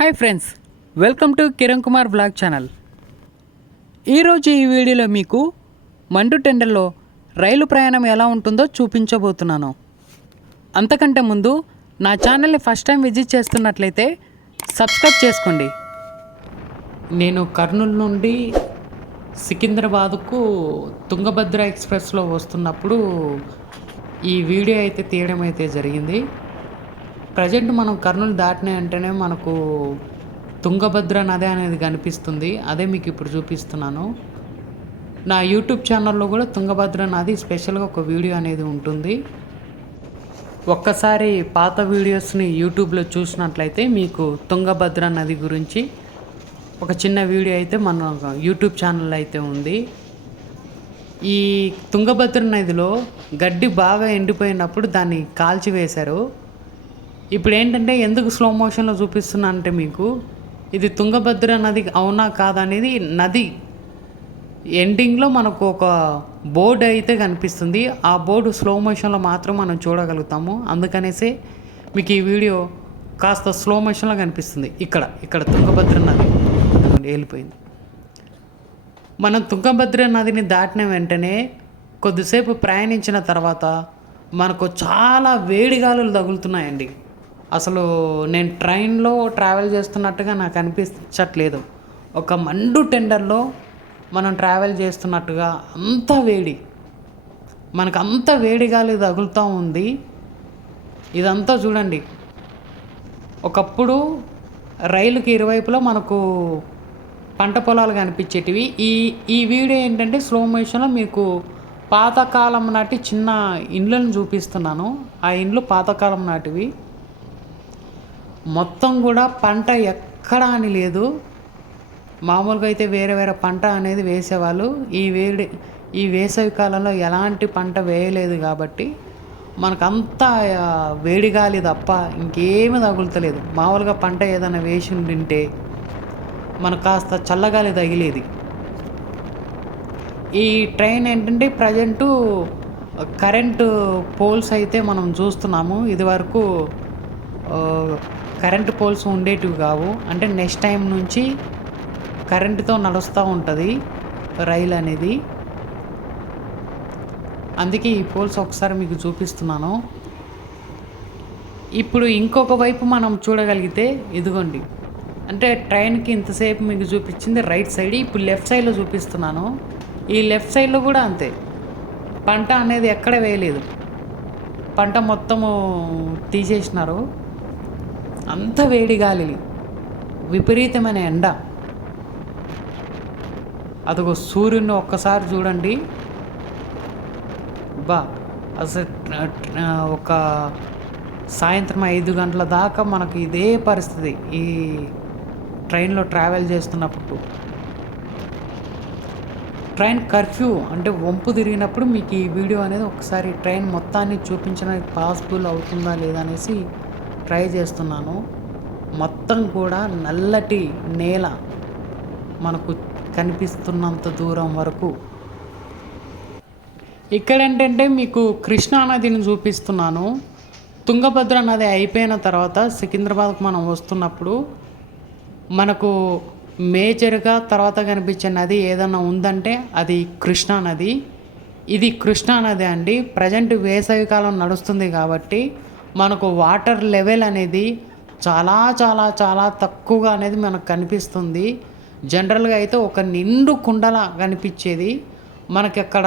Hi friends, welcome to Kiran Kumar vlog channel. ఈరోజు ఈ వీడియోలో మీకు మండు టెండర్లో రైలు ప్రయాణం ఎలా ఉంటుందో చూపించబోతున్నాను. అంతకంటే ముందు నా ఛానల్ని ఫస్ట్ టైం విజిట్ చేస్తున్నట్లయితే సబ్స్క్రైబ్ చేసుకోండి. నేను కర్నూలు నుండి సికింద్రాబాద్కు తుంగభద్ర ఎక్స్ప్రెస్లో వస్తున్నప్పుడు ఈ వీడియో అయితే తీయడం అయితే జరిగింది. ప్రజెంట్ మనం కర్నూలు దాటిన వెంటనే మనకు తుంగభద్ర నది అనేది కనిపిస్తుంది. అదే మీకు ఇప్పుడు చూపిస్తున్నాను. నా యూట్యూబ్ ఛానల్లో కూడా తుంగభద్ర నది స్పెషల్గా ఒక వీడియో అనేది ఉంటుంది. ఒక్కసారి పాత వీడియోస్ని యూట్యూబ్లో చూసినట్లయితే మీకు తుంగభద్ర నది గురించి ఒక చిన్న వీడియో అయితే మన యూట్యూబ్ ఛానల్ అయితే ఉంది. ఈ తుంగభద్ర నదిలో గడ్డి బాగా ఎండిపోయినప్పుడు దాన్ని కాల్చివేశారు. ఇప్పుడు ఏంటంటే ఎందుకు స్లో మోషన్లో చూపిస్తున్నా అంటే మీకు ఇది తుంగభద్ర నది అవునా కాదనేది నది ఎండింగ్లో మనకు ఒక బోర్డు అయితే కనిపిస్తుంది. ఆ బోర్డు స్లో మోషన్లో మాత్రం మనం చూడగలుగుతాము. అందుకనేసే మీకు ఈ వీడియో కాస్త స్లో మోషన్లో కనిపిస్తుంది. ఇక్కడ తుంగభద్ర నది వెళ్ళిపోయింది. మనం తుంగభద్ర నదిని దాటిన వెంటనే కొద్దిసేపు ప్రయాణించిన తర్వాత మనకు చాలా వేడిగాలులు తగులుతున్నాయండి. అసలు నేను ట్రైన్లో ట్రావెల్ చేస్తున్నట్టుగా నాకు అనిపించట్లేదు. ఒక మండు టెండర్లో మనం ట్రావెల్ చేస్తున్నట్టుగా అంత వేడి, మనకు అంత వేడిగాలి తగులుతూ ఉంది. ఇదంతా చూడండి. ఒకప్పుడు రైలుకి ఇరువైపులా మనకు పంట పొలాలు కనిపించేటివి. ఈ వీడియో ఏంటంటే స్లో మోషన్లో మీకు పాతకాలం నాటి చిన్న ఇండ్లను చూపిస్తున్నాను. ఆ ఇండ్లు పాతకాలం నాటివి. మొత్తం కూడా పంట ఎక్కడా అని లేదు. మామూలుగా అయితే వేరే వేరే పంట అనేది వేసేవాళ్ళు. ఈ వేసవి కాలంలో ఎలాంటి పంట వేయలేదు కాబట్టి మనకంతా వేడిగాలి తప్ప ఇంకేమీ తగులుతలేదు. మామూలుగా పంట ఏదైనా వేసి ఉండింటే మనకు కాస్త చల్లగాలి తగిలేది. ఈ ట్రైన్ ఏంటంటే ప్రజెంటు కరెంటు పోల్స్ అయితే మనం చూస్తున్నాము. ఇదివరకు కరెంటు పోల్స్ ఉండేటివి కావు. అంటే నెక్స్ట్ టైం నుంచి కరెంటుతో నడుస్తూ ఉంటుంది రైలు అనేది. అందుకే ఈ పోల్స్ ఒకసారి మీకు చూపిస్తున్నాను. ఇప్పుడు ఇంకొక వైపు మనం చూడగలిగితే ఇదిగోండి. అంటే ట్రైన్కి ఇంతసేపు మీకు చూపించింది రైట్ సైడ్. ఇప్పుడు లెఫ్ట్ సైడ్లో చూపిస్తున్నాను. ఈ లెఫ్ట్ సైడ్లో కూడా అంతే. పంట అనేది ఎక్కడ వేయలేదు. పంట మొత్తము తీసేసినారు. అంత వేడి గాలి, విపరీతమైన ఎండ. అదిగో సూర్యుని ఒక్కసారి చూడండి. అసలు ఒక సాయంత్రం 5 గంటల దాకా మనకు ఇదే పరిస్థితి ఈ ట్రైన్లో ట్రావెల్ చేస్తున్నప్పుడు. ట్రైన్ కర్ఫ్యూ అంటే వంపు తిరిగినప్పుడు మీకు ఈ వీడియో అనేది ఒకసారి ట్రైన్ మొత్తాన్ని చూపించడానికి పాసిబుల్ అవుతుందా లేదా అనేసి ట్రై చేస్తున్నాను. మొత్తం కూడా నల్లటి నేల మనకు కనిపిస్తున్నంత దూరం వరకు. ఇక్కడ ఏంటంటే మీకు కృష్ణా నదిని చూపిస్తున్నాను. తుంగభద్ర నది అయిపోయిన తర్వాత సికింద్రాబాద్కు మనం వస్తున్నప్పుడు మనకు మేజర్గా తర్వాత కనిపించే నది ఏదైనా ఉందంటే అది కృష్ణా నది. ఇది కృష్ణా నది అండి. ప్రజెంట్ వేసవికాలం నడుస్తుంది కాబట్టి మనకు వాటర్ లెవెల్ అనేది చాలా చాలా చాలా తక్కువగా అనేది మనకు కనిపిస్తుంది. జనరల్గా అయితే ఒక నిండు కుండలా కనిపించేది. మనకి అక్కడ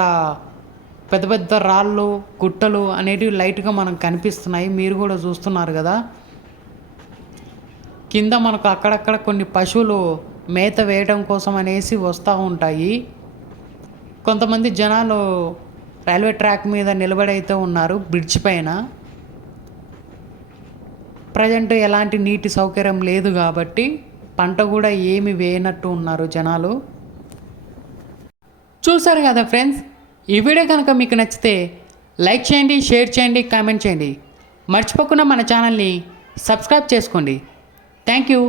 పెద్ద పెద్ద రాళ్ళు గుట్టలు అనేటివి లైట్గా మనకు కనిపిస్తున్నాయి. మీరు కూడా చూస్తున్నారు కదా. కింద మనకు అక్కడక్కడ కొన్ని పశువులు మేత వేయడం కోసం అనేసి వస్తూ ఉంటాయి. కొంతమంది జనాలు రైల్వే ట్రాక్ మీద నిలబడైతే ఉన్నారు బ్రిడ్జ్ పైన. ప్రజెంట్ ఎలాంటి నీటి సౌకర్యం లేదు కాబట్టి పంట కూడా ఏమి వేయనట్టు ఉన్నారు జనాలు. చూసారు కదా ఫ్రెండ్స్. ఈ వీడియో కనుక మీకు నచ్చితే లైక్ చేయండి, షేర్ చేయండి, కామెంట్ చేయండి. మర్చిపోకుండా మన ఛానల్ని సబ్స్క్రైబ్ చేసుకోండి. Thank you.